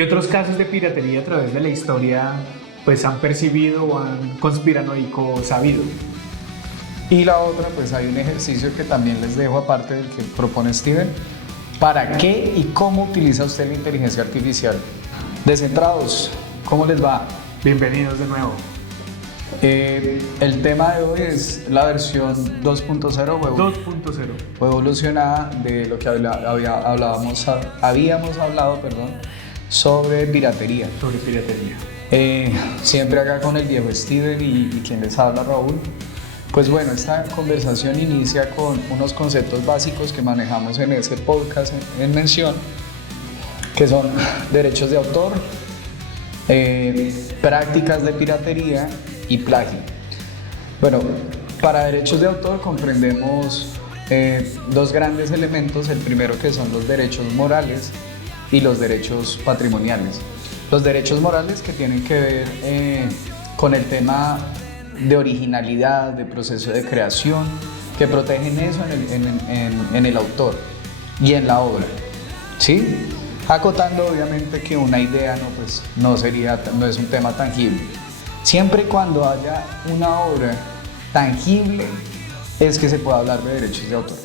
¿Qué otros casos de piratería a través de la historia pues han percibido o han conspiranoico sabido? Y la otra, pues hay un ejercicio que también les dejo aparte del que propone Steven. ¿Para qué y cómo utiliza usted la inteligencia artificial? Descentrados, ¿cómo les va? Bienvenidos de nuevo. El tema de hoy es la versión 2.0 2.0. o evolucionada de lo que habíamos hablado, sobre piratería. Sobre piratería. Siempre acá con el viejo Steven y quien les habla, Raúl. Pues bueno, esta conversación inicia con unos conceptos básicos que manejamos en ese podcast en mención, que son derechos de autor, prácticas de piratería y plagio. Bueno, para derechos de autor comprendemos dos grandes elementos. El primero, que son los derechos morales y los derechos patrimoniales. Los derechos morales, que tienen que ver con el tema de originalidad, de proceso de creación, que protegen eso en el autor y en la obra, ¿sí? Acotando obviamente que una idea no es un tema tangible. Siempre y cuando haya una obra tangible es que se puede hablar de derechos de autor.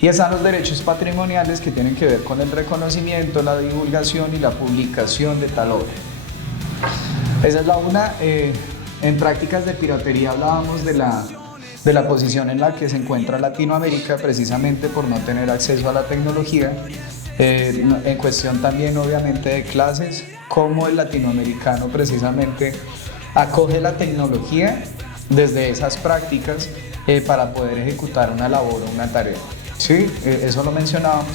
Y están los derechos patrimoniales, que tienen que ver con el reconocimiento, la divulgación y la publicación de tal obra. Esa es la una. En prácticas de piratería hablábamos de la posición en la que se encuentra Latinoamérica, precisamente por no tener acceso a la tecnología, en cuestión también obviamente de clases, cómo el latinoamericano precisamente acoge la tecnología desde esas prácticas para poder ejecutar una labor o una tarea. Sí, eso lo mencionábamos.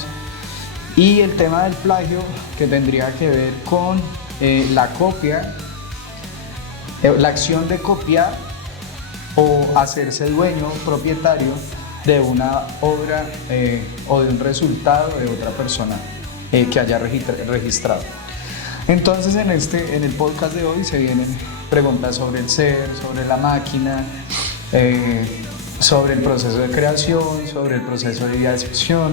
Y el tema del plagio, que tendría que ver con la copia, la acción de copiar o hacerse dueño, propietario de una obra o de un resultado de otra persona que haya registrado. Entonces en el podcast de hoy se vienen preguntas sobre el ser, sobre la máquina, sobre el proceso de creación, sobre el proceso de ideación,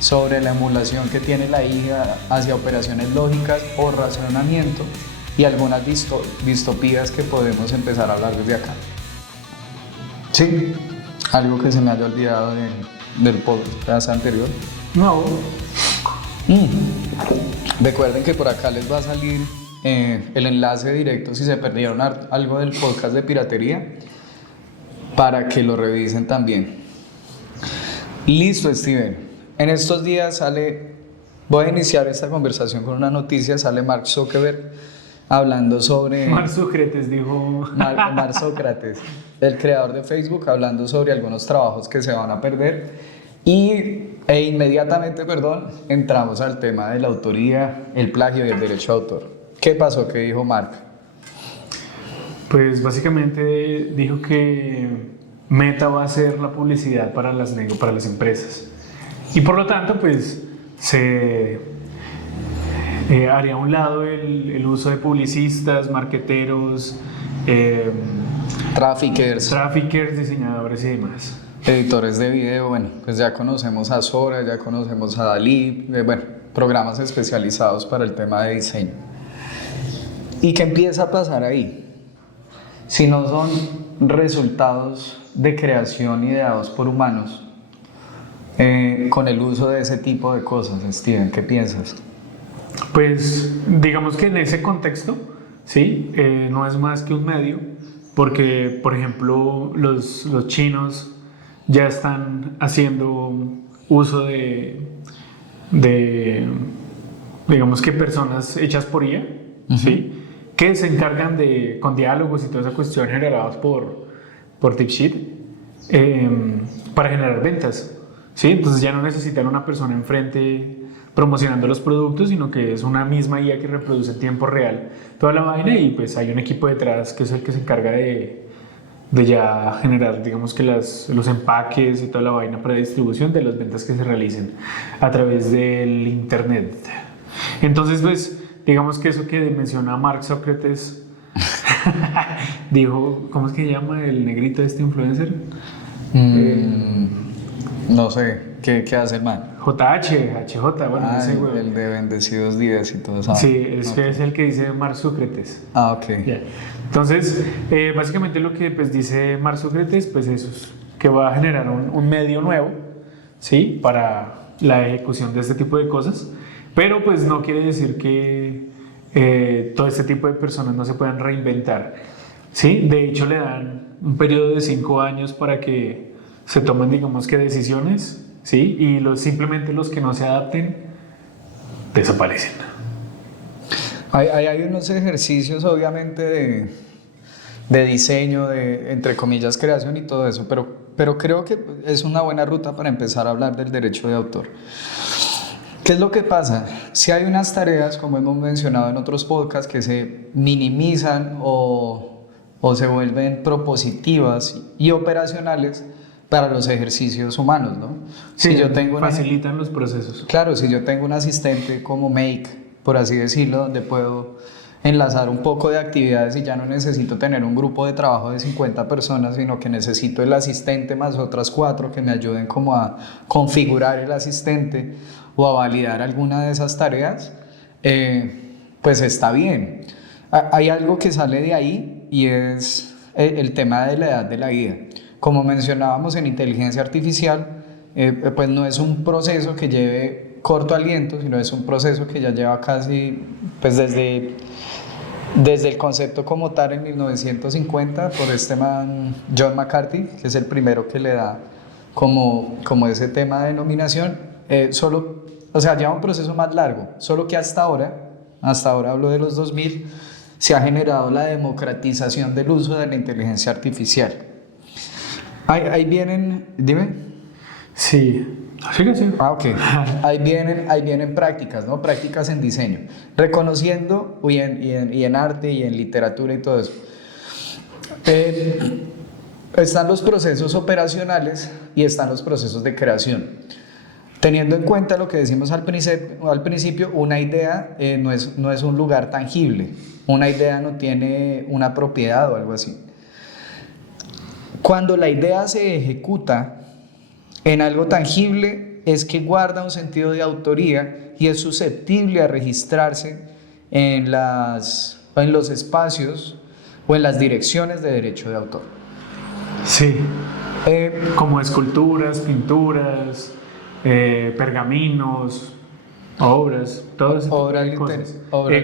sobre la emulación que tiene la IA hacia operaciones lógicas o razonamiento, y algunas distopías que podemos empezar a hablar desde acá. Sí, algo que se me haya olvidado del podcast anterior. No. Recuerden que por acá les va a salir el enlace directo si se perdieron algo del podcast de piratería, para que lo revisen también. Listo, Steven. En estos días voy a iniciar esta conversación con una noticia. Sale Mark Zuckerberg hablando sobre... Mark Sócrates dijo... Mark Sócrates, el creador de Facebook, hablando sobre algunos trabajos que se van a perder. E inmediatamente, entramos al tema de la autoría, el plagio y el derecho de autor. ¿Qué pasó? ¿Qué dijo Mark? Pues básicamente dijo que Meta va a hacer la publicidad para las empresas. Y por lo tanto, pues se haría a un lado el uso de publicistas, marqueteros, traffickers, diseñadores y demás. Editores de video. Bueno, pues ya conocemos a Sora, ya conocemos a Dalí, programas especializados para el tema de diseño. ¿Y qué empieza a pasar ahí? Si no son resultados de creación ideados por humanos, con el uso de ese tipo de cosas. Steven, ¿qué piensas? Pues digamos que en ese contexto, sí, no es más que un medio, porque por ejemplo los chinos ya están haciendo uso de digamos que personas hechas por IA, ¿sí? Que se encargan con diálogos y toda esa cuestión generados por DeepSeek para generar ventas, ¿sí? Entonces ya no necesitan una persona enfrente promocionando los productos, sino que es una misma IA que reproduce en tiempo real toda la vaina, y pues hay un equipo detrás que es el que se encarga de ya generar, digamos que los empaques y toda la vaina para distribución de las ventas que se realicen a través del internet. Entonces, pues, digamos que eso que menciona Mark Sócrates dijo, ¿cómo es que se llama el negrito de este influencer? No sé. ¿Qué hace el man? HJ, bueno, ese huevo. El de Bendecidos Días y todo eso. Sí, ese es el que dice Mark Sócrates. Ah, ok. Ya. Entonces, básicamente lo que pues, dice Mark Sócrates, pues eso es que va a generar un medio nuevo, ¿sí? Para la ejecución de este tipo de cosas, pero pues no quiere decir que todo este tipo de personas no se puedan reinventar, ¿sí? De hecho, le dan un periodo de 5 años para que se tomen, digamos que decisiones, ¿sí? Y simplemente los que no se adapten desaparecen. Hay unos ejercicios, obviamente, de diseño, de, entre comillas, creación y todo eso, pero creo que es una buena ruta para empezar a hablar del derecho de autor. ¿Qué es lo que pasa? Si hay unas tareas, como hemos mencionado en otros podcasts, que se minimizan o se vuelven propositivas y operacionales para los ejercicios humanos, ¿no? Sí, si yo tengo facilitan los procesos. Claro, si yo tengo un asistente como Make, por así decirlo, donde puedo enlazar un poco de actividades y ya no necesito tener un grupo de trabajo de 50 personas, sino que necesito el asistente más otras 4 que me ayuden como a configurar el asistente o a validar alguna de esas tareas, pues está bien. Hay algo que sale de ahí y es el tema de la edad de la vida. Como mencionábamos en inteligencia artificial, pues no es un proceso que lleve corto aliento, sino es un proceso que ya lleva casi, pues desde el concepto como tal en 1950 por este man John McCarthy, que es el primero que le da como ese tema de denominación, o sea, lleva un proceso más largo, solo que hasta ahora hablo de los 2000, se ha generado la democratización del uso de la inteligencia artificial. Ahí vienen, dime. Sí. Sí. Ah, ok. Ahí vienen prácticas, ¿no? Prácticas en diseño, reconociendo y en arte y en literatura y todo eso. Están los procesos operacionales y están los procesos de creación. Teniendo en cuenta lo que decimos al principio, una idea no es un lugar tangible, una idea no tiene una propiedad o algo así. Cuando la idea se ejecuta en algo tangible, es que guarda un sentido de autoría y es susceptible a registrarse en los espacios o en las direcciones de derecho de autor. Sí, como esculturas, pinturas, pergaminos, obras, todo ese tipo de cosas.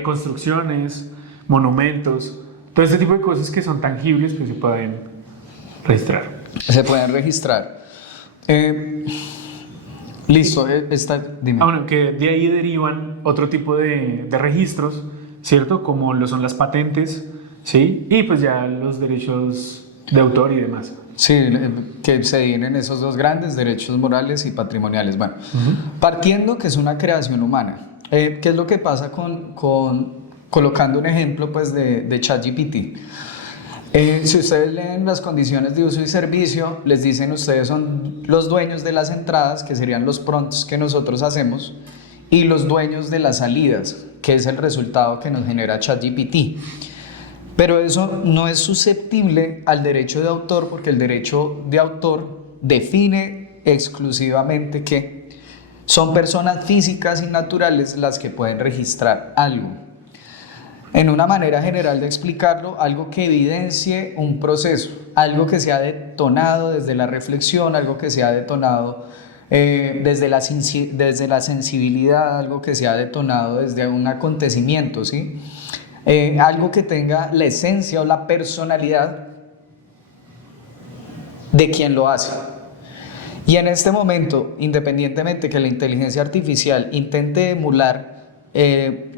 Construcciones, monumentos, todo ese tipo de cosas que son tangibles, pues se pueden registrar. Se pueden registrar. Listo, dime. Bueno, que de ahí derivan otro tipo de registros, ¿cierto? Como lo son las patentes, ¿sí? Y pues ya los derechos de autor y demás. Sí, que se dividen en esos dos grandes, derechos morales y patrimoniales. Bueno, partiendo que es una creación humana, ¿qué es lo que pasa colocando un ejemplo pues, de ChatGPT? Si ustedes leen las condiciones de uso y servicio, les dicen ustedes son los dueños de las entradas, que serían los prompts que nosotros hacemos, y los dueños de las salidas, que es el resultado que nos genera ChatGPT. Pero eso no es susceptible al derecho de autor, porque el derecho de autor define exclusivamente que son personas físicas y naturales las que pueden registrar algo. En una manera general de explicarlo, algo que evidencie un proceso, algo que se ha detonado desde la reflexión, algo que se ha detonado desde la sensibilidad, algo que se ha detonado desde un acontecimiento, ¿sí? Algo que tenga la esencia o la personalidad de quien lo hace. Y en este momento, independientemente que la inteligencia artificial intente emular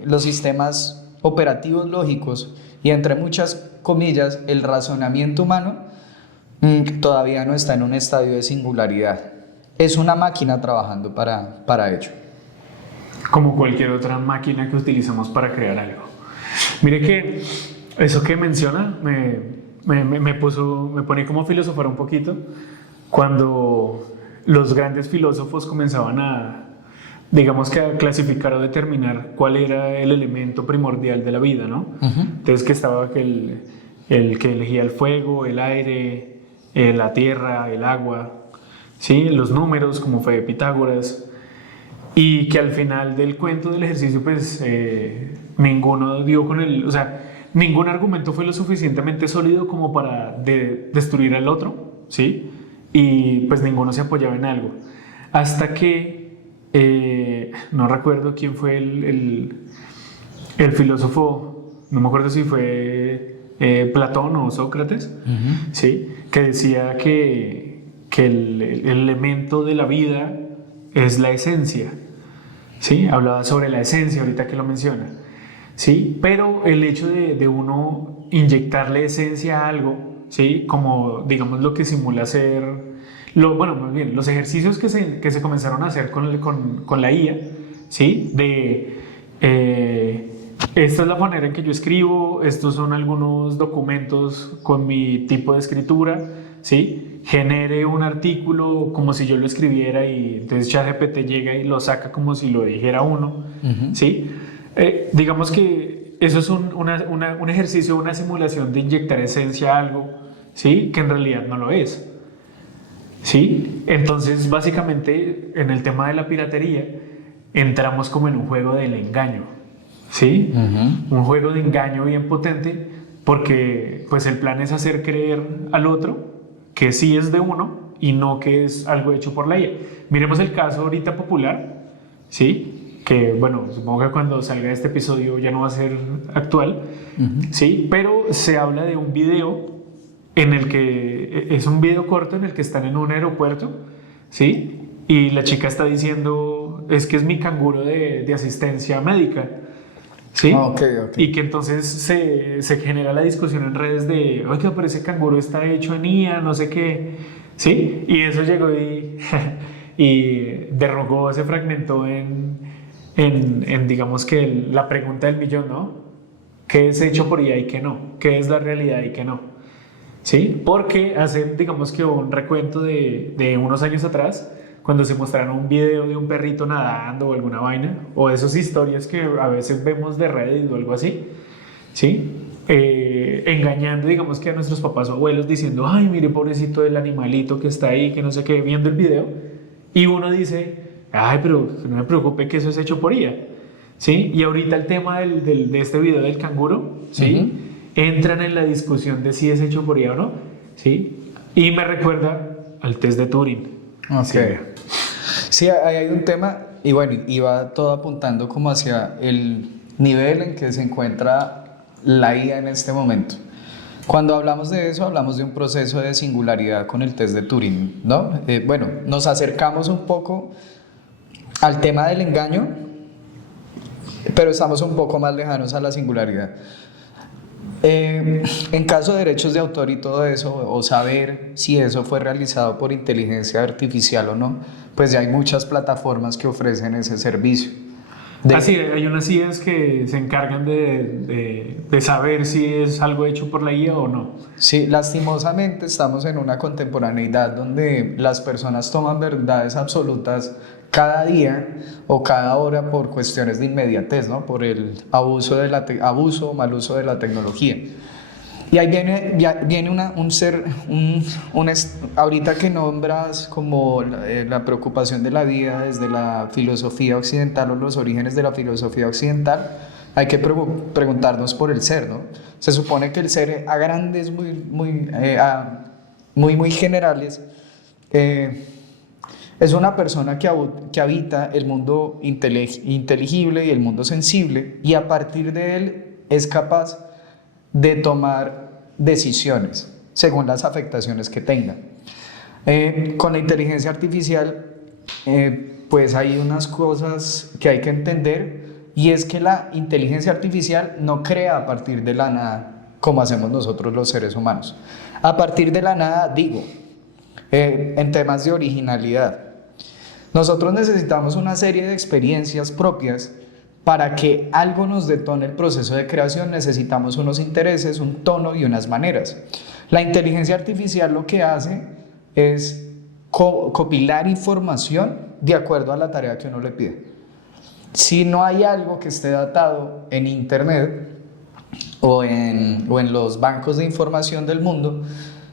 los sistemas operativos lógicos y entre muchas comillas el razonamiento humano, todavía no está en un estadio de singularidad. Es una máquina trabajando para ello. Como cualquier otra máquina que utilizamos para crear algo. Mire que eso que menciona me pone como a filosofar un poquito cuando los grandes filósofos comenzaban a, digamos que a clasificar o determinar cuál era el elemento primordial de la vida, ¿no? Entonces que estaba el que elegía el fuego, el aire, la tierra, el agua, ¿sí? Los números, como fue Pitágoras, y que al final del cuento del ejercicio, pues ninguno dio con o sea, ningún argumento fue lo suficientemente sólido como para destruir al otro, ¿sí? Y pues ninguno se apoyaba en algo. Hasta que, no recuerdo quién fue el filósofo, no me acuerdo si fue Platón o Sócrates, ¿sí? Que decía que el elemento de la vida es la esencia, ¿sí? Hablaba sobre la esencia ahorita que lo menciona, ¿sí? Pero el hecho de uno inyectarle esencia a algo, ¿sí? Como digamos lo que simula ser, bueno, más bien, los ejercicios que se comenzaron a hacer con la IA, ¿sí? Esta es la manera en que yo escribo, estos son algunos documentos con mi tipo de escritura, ¿sí? Genere un artículo como si yo lo escribiera y entonces ChatGPT llega y lo saca como si lo dijera uno, ¿sí? Digamos que eso es un ejercicio, una simulación de inyectar esencia a algo, ¿sí? Que en realidad no lo es, ¿sí? Entonces básicamente en el tema de la piratería entramos como en un juego del engaño, ¿sí? Un juego de engaño bien potente, porque pues el plan es hacer creer al otro que sí es de uno y no que es algo hecho por la IA. Miremos el caso ahorita popular, ¿sí? Que bueno, supongo que cuando salga este episodio ya no va a ser actual, ¿sí? Pero se habla de un video en el que es un video corto en el que están en un aeropuerto, ¿sí? Y la chica está diciendo, es que es mi canguro de asistencia médica, ¿sí? Okay. Y que entonces se genera la discusión en redes de, oiga, pero ese canguro está hecho en IA, no sé qué, ¿sí? Y eso llegó y derrogó, se fragmentó en digamos que la pregunta del millón, ¿no? ¿Qué es hecho por IA y qué no? ¿Qué es la realidad y qué no? ¿Sí? Porque hacen, digamos que un recuento de unos años atrás, cuando se mostraron un video de un perrito nadando o alguna vaina, o esas historias que a veces vemos de Reddit o algo así, ¿sí? Engañando, digamos que a nuestros papás o abuelos diciendo, ay, mire, pobrecito del animalito que está ahí, que no sé qué, viendo el video, y uno dice, ay, pero no me preocupe que eso es hecho por IA, ¿sí? Y ahorita el tema de este video del canguro, ¿sí? Entran en la discusión de si es hecho por IA o no, ¿sí? Y me recuerda al test de Turing. Okay. Sí, ahí hay un tema, y bueno, iba todo apuntando como hacia el nivel en que se encuentra la IA en este momento. Cuando hablamos de eso, hablamos de un proceso de singularidad con el test de Turing, ¿no? Bueno, nos acercamos un poco al tema del engaño, pero estamos un poco más lejanos a la singularidad. En caso de derechos de autor y todo eso, o saber si eso fue realizado por inteligencia artificial o no, pues ya hay muchas plataformas que ofrecen ese servicio. Así, hay unas IAs que se encargan de saber si es algo hecho por la IA o no. Sí, lastimosamente estamos en una contemporaneidad donde las personas toman verdades absolutas cada día o cada hora por cuestiones de inmediatez, ¿no? Por el abuso o mal uso de la tecnología. Y ahí viene ahorita que nombras como la preocupación de la vida desde la filosofía occidental o los orígenes de la filosofía occidental, hay que preguntarnos por el ser, ¿no? Se supone que el ser a grandes, muy generales, es una persona que habita el mundo inteligible y el mundo sensible, y a partir de él es capaz de tomar decisiones según las afectaciones que tenga. Con la inteligencia artificial, pues hay unas cosas que hay que entender, y es que la inteligencia artificial no crea a partir de la nada como hacemos nosotros los seres humanos. A partir de la nada, digo, en temas de originalidad. Nosotros necesitamos una serie de experiencias propias para que algo nos detone el proceso de creación. Necesitamos unos intereses, un tono y unas maneras. La inteligencia artificial lo que hace es copilar información de acuerdo a la tarea que uno le pide. Si no hay algo que esté datado en internet o en los bancos de información del mundo,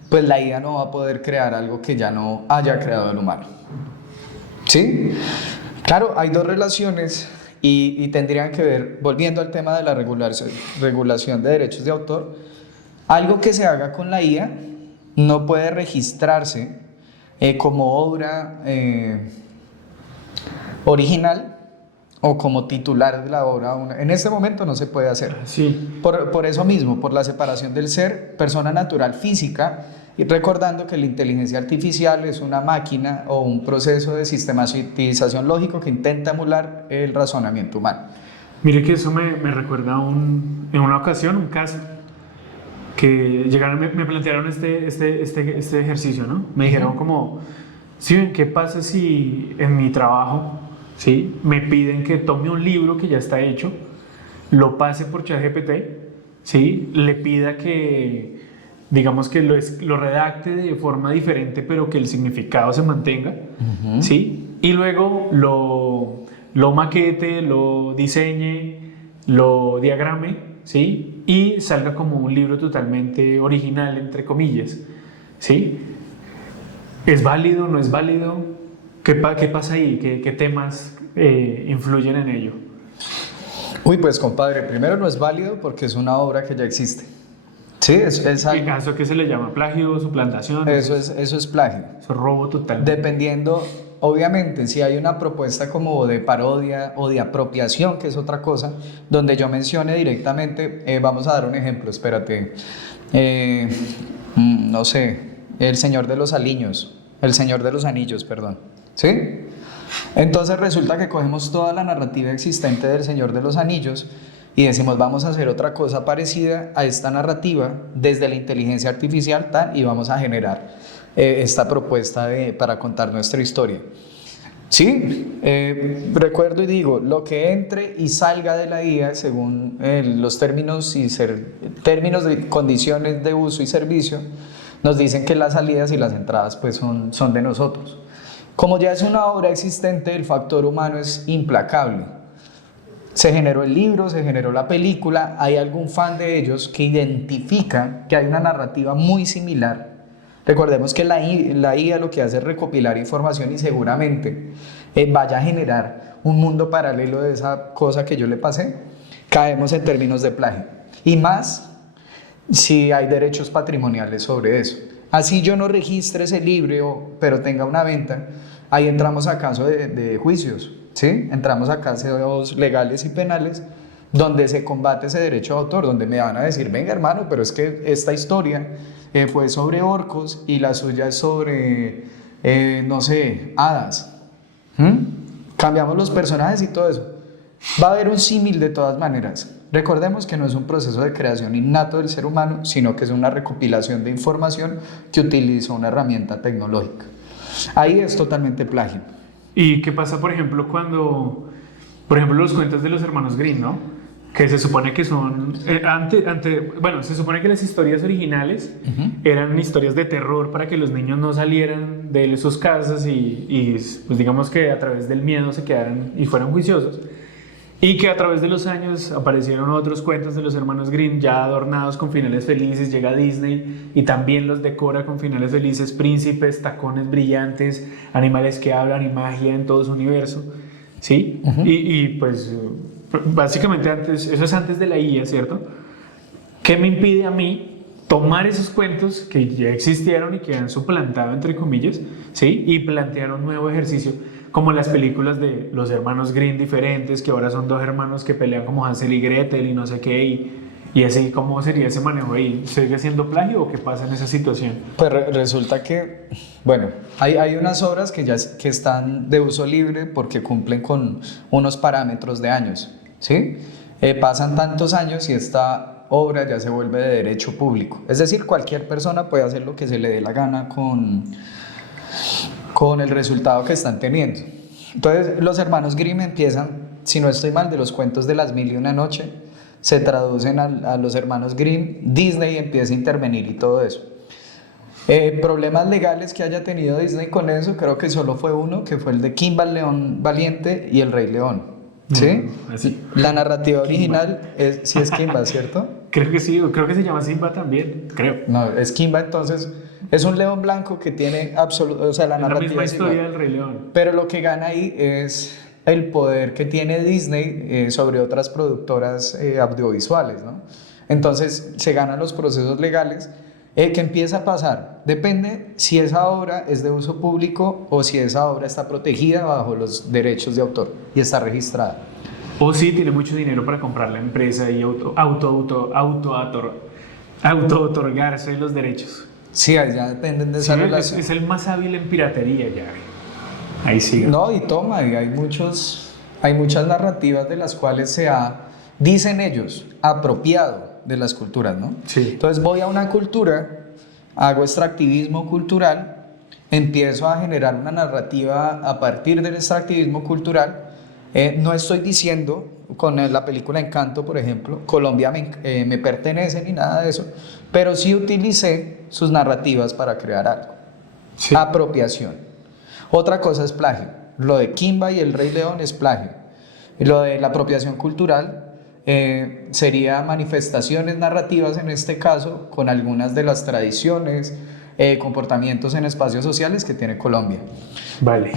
pues la IA no va a poder crear algo que ya no haya creado el humano. ¿Sí? Claro, hay dos relaciones y tendrían que ver, volviendo al tema de la regulación de derechos de autor, algo que se haga con la IA no puede registrarse como obra original o como titular de la obra. En este momento no se puede hacer. Sí. Por eso mismo, por la separación del ser, persona natural física, y recordando que la inteligencia artificial es una máquina o un proceso de sistematización lógico que intenta emular el razonamiento humano. Mire que eso me recuerda en una ocasión un caso que llegaron, me plantearon este ejercicio, ¿no? Me dijeron como, ¿sí ven qué pasa si en mi trabajo, ¿sí?, me piden que tome un libro que ya está hecho, lo pase por ChatGPT, ¿sí?, le pida que, digamos, que lo redacte de forma diferente, pero que el significado se mantenga, ¿sí?, y luego lo maquete, lo diseñe, lo diagrame, ¿sí?, y salga como un libro totalmente original, entre comillas, ¿sí? ¿Es válido? ¿No es válido? ¿Qué pasa ahí? ¿Qué temas influyen en ello? Uy, pues compadre, primero no es válido porque es una obra que ya existe. Sí, es algo. ¿A eso qué se le llama? ¿Plagio? ¿Suplantación? Eso es plagio. Eso es robo total. Dependiendo, obviamente, si hay una propuesta como de parodia o de apropiación, que es otra cosa, donde yo mencione directamente, vamos a dar un ejemplo, espérate, no sé, El Señor de los Anillos, perdón, ¿sí? Entonces resulta que cogemos toda la narrativa existente del Señor de los Anillos y decimos, vamos a hacer otra cosa parecida a esta narrativa desde la inteligencia artificial y vamos a generar esta propuesta para contar nuestra historia. Sí, recuerdo y digo, lo que entre y salga de la IA según los términos de condiciones de uso y servicio, nos dicen que las salidas y las entradas pues son de nosotros. Como ya es una obra existente, el factor humano es implacable. Se generó el libro, se generó la película, hay algún fan de ellos que identifica que hay una narrativa muy similar. Recordemos que la IA lo que hace es recopilar información y seguramente vaya a generar un mundo paralelo de esa cosa que yo le pasé. Caemos en términos de plagio. Y más si hay derechos patrimoniales sobre eso. Así yo no registre ese libro, pero tenga una venta, ahí entramos a caso de juicios, ¿sí? Entramos a casos legales y penales donde se combate ese derecho de autor, donde me van a decir, venga hermano, pero es que esta historia fue sobre orcos y la suya es sobre, no sé, hadas. Cambiamos los personajes y todo eso. Va a haber un símil de todas maneras. Recordemos que no es un proceso de creación innato del ser humano, sino que es una recopilación de información que utiliza una herramienta tecnológica. Ahí es totalmente plagio. ¿Y qué pasa, por ejemplo, cuando, por ejemplo, los cuentos de los hermanos Grimm, ¿no? Que se supone que son, bueno, se supone que las historias originales eran historias de terror para que los niños no salieran de sus casas y pues digamos que a través del miedo se quedaran y fueran juiciosos. Y que a través de los años aparecieron otros cuentos de los hermanos Grimm ya adornados con finales felices, llega Disney y también los decora con finales felices, príncipes, tacones brillantes, animales que hablan y magia en todo su universo, ¿sí? Y pues básicamente eso es antes de la IA, ¿cierto? ¿Qué me impide a mí tomar esos cuentos que ya existieron y que han suplantado, entre comillas, ¿sí?, y plantear un nuevo ejercicio? Como las películas de los hermanos Grimm diferentes, que ahora son dos hermanos que pelean como Hansel y Gretel y no sé qué, y así, ¿cómo sería ese manejo ahí? ¿Sigue siendo plagio o qué pasa en esa situación? Pues resulta que, bueno, hay unas obras que están de uso libre porque cumplen con unos parámetros de años, ¿sí? Pasan tantos años y esta obra ya se vuelve de derecho público. Es decir, cualquier persona puede hacer lo que se le dé la gana con el resultado que están teniendo. Entonces los hermanos Grimm empiezan, si no estoy mal, de los cuentos de las mil y una noche, se traducen a los hermanos Grimm, Disney empieza a intervenir y todo eso. Problemas legales que haya tenido Disney con eso, creo que solo fue uno, que fue el de Kimba el León Valiente y el Rey León, ¿sí? Así. La narrativa original sí es Kimba, ¿cierto? Creo que sí, creo que se llama Simba también, creo. No, es Kimba, entonces es un león blanco que tiene o sea, la Es la narrativa misma es historia igual. del Rey León. Pero lo que gana ahí es el poder que tiene Disney sobre otras productoras audiovisuales, ¿no? Entonces se ganan los procesos legales. ¿Qué empieza a pasar? Depende si esa obra es de uso público o si esa obra está protegida bajo los derechos de autor y está registrada. O sí, tiene mucho dinero para comprar la empresa y auto-otorgarse los derechos. Sí, ahí ya dependen de esa Sí, relación. es el más hábil en piratería ya. Ahí sí. No, y toma, y hay muchas narrativas de las cuales dicen ellos, apropiado de las culturas, ¿no? Sí. Entonces voy a una cultura, hago extractivismo cultural, empiezo a generar una narrativa a partir del extractivismo cultural. No estoy diciendo, con la película Encanto, por ejemplo, Colombia me pertenece ni nada de eso, pero sí utilicé sus narrativas para crear algo. Sí. Apropiación. Otra cosa es plagio. Lo de Kimba y el Rey León es plagio. Lo de la apropiación cultural sería manifestaciones narrativas, en este caso, con algunas de las tradiciones, comportamientos en espacios sociales que tiene Colombia. Vale.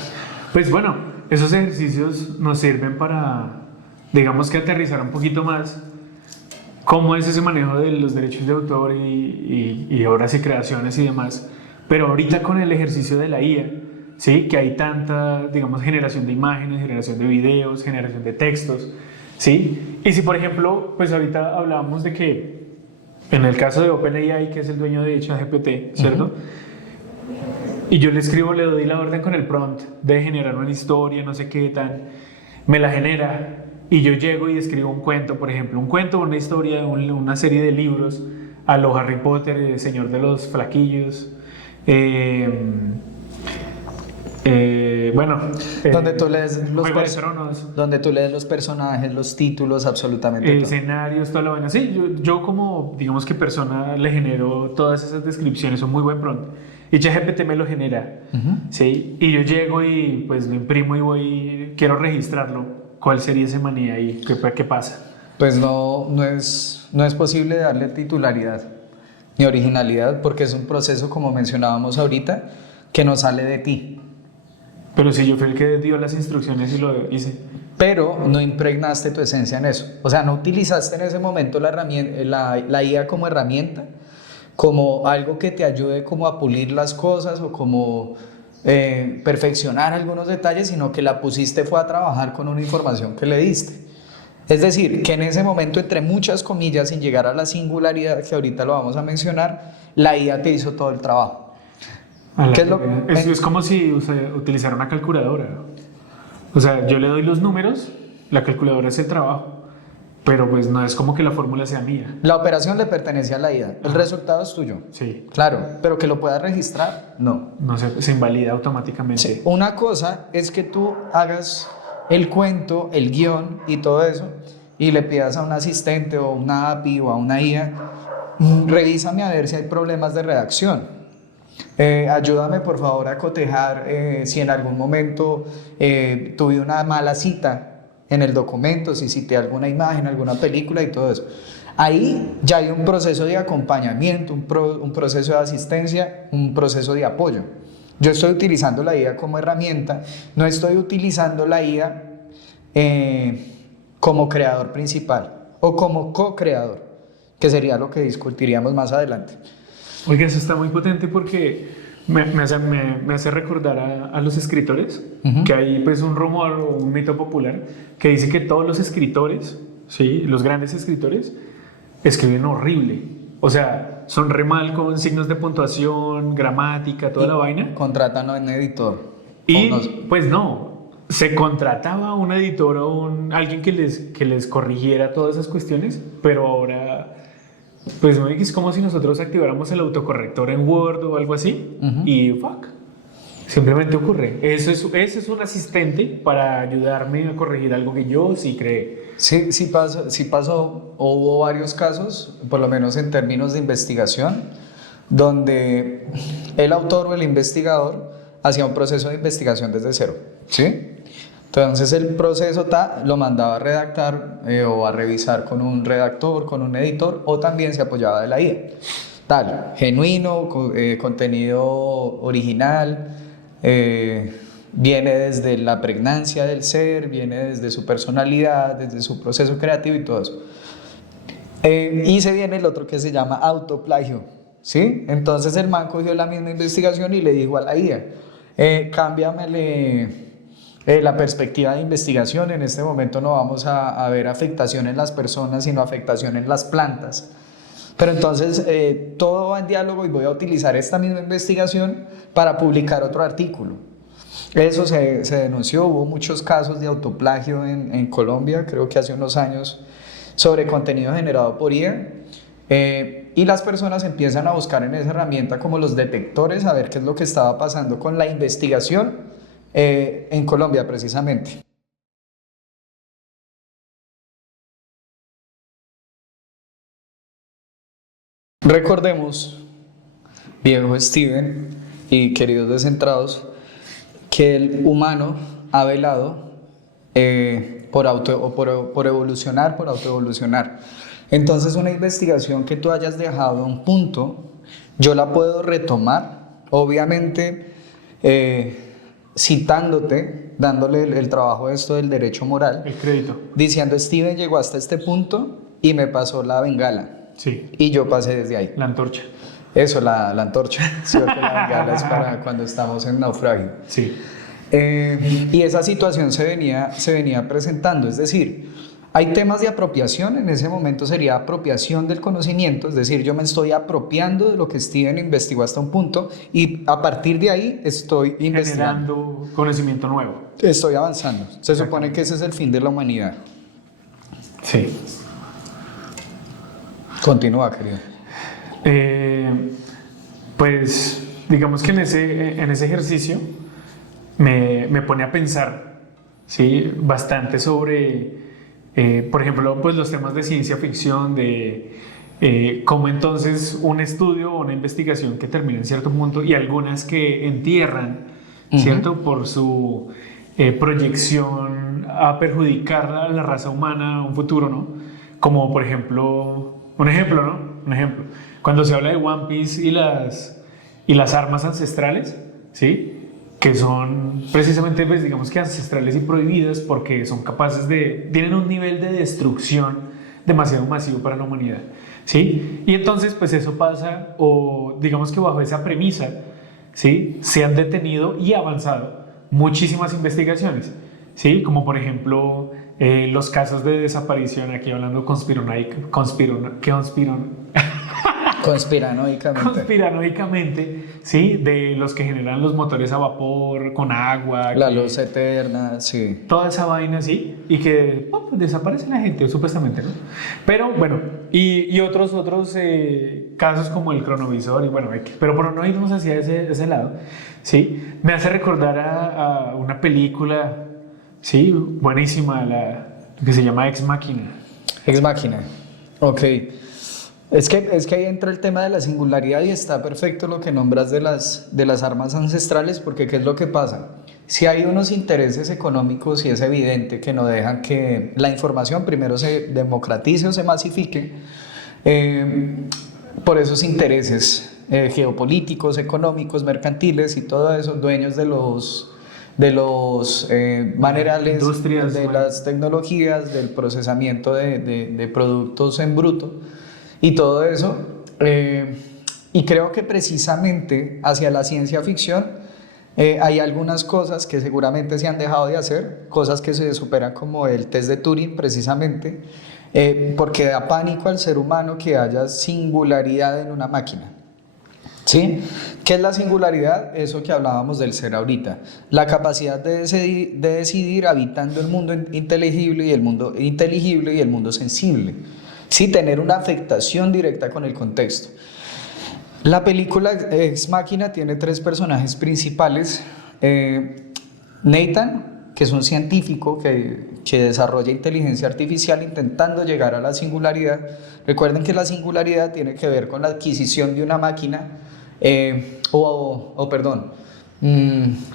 Pues bueno, esos ejercicios nos sirven para, digamos que aterrizar un poquito más cómo es ese manejo de los derechos de autor y obras y creaciones y demás. Pero ahorita con el ejercicio de la IA, ¿sí? Que hay tanta, digamos, generación de imágenes, generación de videos, generación de textos, ¿sí? Y si, por ejemplo, pues ahorita hablábamos de que en el caso de OpenAI, que es el dueño de ChatGPT, ¿cierto? Y yo le escribo, le doy la orden con el prompt de generar una historia, no sé qué tan, me la genera y yo llego y escribo un cuento, por ejemplo, un cuento, una historia, una serie de libros a lo Harry Potter, el Señor de los Flaquillos, Donde tú lees Juego de Tronos, donde tú lees los personajes, los títulos, absolutamente todo. escenarios, toda la vaina. Sí, yo como, digamos que persona le genero todas esas descripciones, un muy buen prompt. Y ChatGPT me lo genera, ¿sí? Y yo llego y pues lo imprimo y quiero registrarlo. ¿Cuál sería ese manía y qué pasa? Pues no es posible darle titularidad ni originalidad porque es un proceso, como mencionábamos ahorita, que no sale de ti. Pero si yo fui el que dio las instrucciones y lo hice. Pero no impregnaste tu esencia en eso. O sea, no utilizaste en ese momento la IA como herramienta, como algo que te ayude como a pulir las cosas o como perfeccionar algunos detalles, sino que la pusiste fue a trabajar con una información que le diste. Es decir, que en ese momento, entre muchas comillas, sin llegar a la singularidad que ahorita lo vamos a mencionar, la IA te hizo todo el trabajo. Es como si utilizara una calculadora. O sea, yo le doy los números, la calculadora es el trabajo, pero pues no es como que la fórmula sea mía. La operación le pertenece a la IA, el resultado es tuyo. Sí. Claro, pero que lo puedas registrar, no. No se invalida automáticamente. Sí. Una cosa es que tú hagas el cuento, el guión y todo eso, y le pidas a un asistente o una API o a una IA, revísame a ver si hay problemas de redacción. Ayúdame por favor a cotejar si en algún momento tuve una mala cita en el documento, si cité alguna imagen, alguna película y todo eso. Ahí ya hay un proceso de acompañamiento, un proceso de asistencia, un proceso de apoyo. Yo estoy utilizando la IA como herramienta, no estoy utilizando la IA como creador principal o como co-creador, que sería lo que discutiríamos más adelante. Oiga, eso está muy potente porque me hace recordar a los escritores, que hay pues un rumor o un mito popular que dice que todos los escritores, ¿sí? Los grandes escritores, escriben horrible. O sea, son re mal con signos de puntuación, gramática, toda la vaina. Contratan a un editor. Y pues no, se contrataba a un editor o alguien que les corrigiera todas esas cuestiones, pero ahora pues no es como si nosotros activáramos el autocorrector en Word o algo así y fuck, simplemente ocurre. Eso es un asistente para ayudarme a corregir algo que yo sí creé. Sí pasó, o hubo varios casos, por lo menos en términos de investigación, donde el autor o el investigador hacía un proceso de investigación desde cero, ¿sí? Entonces el proceso lo mandaba a redactar o a revisar con un redactor, con un editor, o también se apoyaba de la IA. tal, genuino, contenido original, viene desde la pregnancia del ser, viene desde su personalidad, desde su proceso creativo y todo eso. Y se viene el otro que se llama autoplagio, ¿sí? Entonces el man cogió la misma investigación y le dijo a la IA, cámbiamele la perspectiva de investigación. En este momento no vamos a ver afectación en las personas, sino afectación en las plantas. Pero entonces todo va en diálogo y voy a utilizar esta misma investigación para publicar otro artículo. Eso se denunció, hubo muchos casos de autoplagio en Colombia, creo que hace unos años, sobre contenido generado por IA. Y las personas empiezan a buscar en esa herramienta como los detectores a ver qué es lo que estaba pasando con la investigación en Colombia precisamente. Recordemos, viejo Steven y queridos descentrados, que el humano ha velado por evolucionar, por autoevolucionar. Entonces una investigación que tú hayas dejado a un punto, yo la puedo retomar, obviamente citándote, dándole el trabajo de esto del derecho moral, el crédito, diciendo Steven llegó hasta este punto y me pasó la bengala. Sí. Y yo pasé desde ahí. La antorcha. Eso, la antorcha. Sí, porque la bengala es para cuando estamos en naufragio. Sí. Y esa situación se venía presentando, es decir, hay temas de apropiación, en ese momento sería apropiación del conocimiento, es decir, yo me estoy apropiando de lo que Steven investigó hasta un punto y a partir de ahí estoy investigando. Generando conocimiento nuevo. Estoy avanzando. Se supone que ese es el fin de la humanidad. Sí. Continúa, querido. Pues digamos que en ese ejercicio me pone a pensar, ¿sí? Bastante sobre, por ejemplo, pues los temas de ciencia ficción, de cómo entonces un estudio o una investigación que termina en cierto punto y algunas que entierran, ¿cierto? Por su proyección a perjudicar a la raza humana a un futuro, ¿no? Como por ejemplo, un ejemplo, cuando se habla de One Piece y las armas ancestrales, ¿sí? Que son precisamente, pues, digamos que ancestrales y prohibidas porque son capaces tienen un nivel de destrucción demasiado masivo para la humanidad, ¿sí? Y entonces, pues eso pasa, o digamos que bajo esa premisa, ¿sí? Se han detenido y avanzado muchísimas investigaciones, ¿sí? Como por ejemplo los casos de desaparición, aquí hablando conspiranoicamente, ¿sí? De los que generan los motores a vapor con agua, la luz eterna, sí. Toda esa vaina, sí, y que pues desaparece la gente, supuestamente, ¿no? Pero bueno, y otros casos como el cronovisor, y bueno, pero por no irnos hacia ese lado, ¿sí? Me hace recordar a una película, sí, buenísima, que se llama Ex Machina. Ex Machina, ok. Es que ahí entra el tema de la singularidad y está perfecto lo que nombras de las armas ancestrales, porque ¿qué es lo que pasa? Si hay unos intereses económicos y es evidente que no dejan que la información primero se democratice o se masifique, por esos intereses geopolíticos, económicos, mercantiles y todo eso, dueños de los minerales, industrias, de las tecnologías, del procesamiento de productos en bruto y todo eso, y creo que precisamente hacia la ciencia ficción hay algunas cosas que seguramente se han dejado de hacer, cosas que se superan como el test de Turing precisamente, porque da pánico al ser humano que haya singularidad en una máquina. ¿Sí? ¿Qué es la singularidad? Eso que hablábamos del ser ahorita, la capacidad de decidir habitando el mundo inteligible y el mundo sensible, ¿sí? Tener una afectación directa con el contexto. La película Ex Machina tiene 3 personajes principales. Nathan, que es un científico que desarrolla inteligencia artificial intentando llegar a la singularidad. Recuerden que la singularidad tiene que ver con la adquisición de una máquina,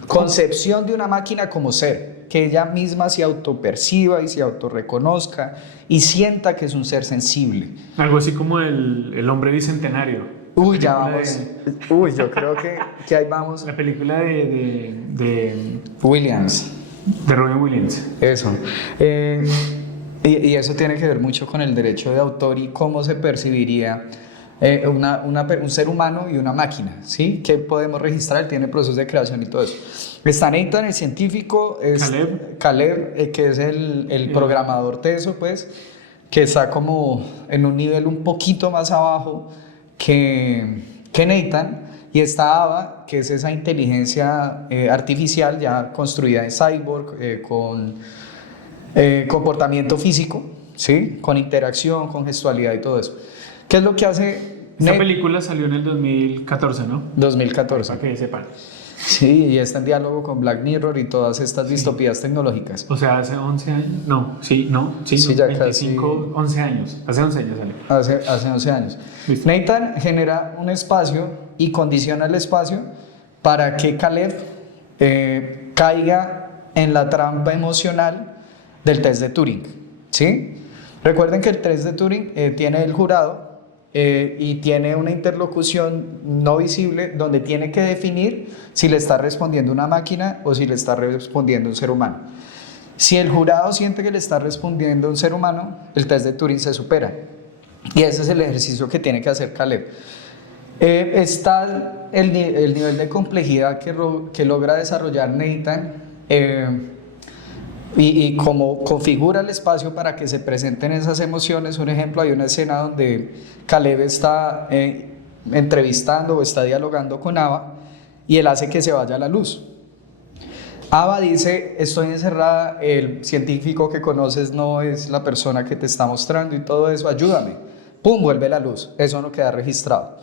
concepción de una máquina como ser, que ella misma se autoperciba y se autorreconozca y sienta que es un ser sensible. Algo así como el hombre bicentenario. Uy, ya película vamos. Uy, yo creo que ahí vamos. La película de Williams. Robin Williams. Eso. Y eso tiene que ver mucho con el derecho de autor y cómo se percibiría un ser humano y una máquina, ¿sí? ¿Qué podemos registrar? Tiene procesos de creación y todo eso. Está Nathan, el científico, Caleb, que es el programador teso, pues, que está como en un nivel un poquito más abajo que Nathan, y está Ava, que es esa inteligencia artificial ya construida en cyborg, con comportamiento físico, ¿sí? Con interacción, con gestualidad y todo eso. ¿Qué es lo que hace Esta película salió en el 2014, ¿no? 2014. Para que sepan. Sí, y está en diálogo con Black Mirror y todas estas distopías tecnológicas. O sea, hace 11 años. No, sí, ya 25, 11 años. Hace 11 años salió. Hace 11 años. Listo. Nathan genera un espacio y condiciona el espacio para que Caleb caiga en la trampa emocional del test de Turing, ¿sí? Recuerden que el test de Turing tiene el jurado y tiene una interlocución no visible donde tiene que definir si le está respondiendo una máquina o si le está respondiendo un ser humano. Si el jurado siente que le está respondiendo un ser humano, el test de Turing se supera. Y ese es el ejercicio que tiene que hacer Caleb. Está el nivel de complejidad que logra desarrollar Nathan y cómo configura el espacio para que se presenten esas emociones. Un ejemplo, hay una escena donde Caleb está entrevistando o está dialogando con Ava y él hace que se vaya la luz. Ava dice: estoy encerrada, el científico que conoces no es la persona que te está mostrando y todo eso, ayúdame. Pum, vuelve la luz, eso no queda registrado.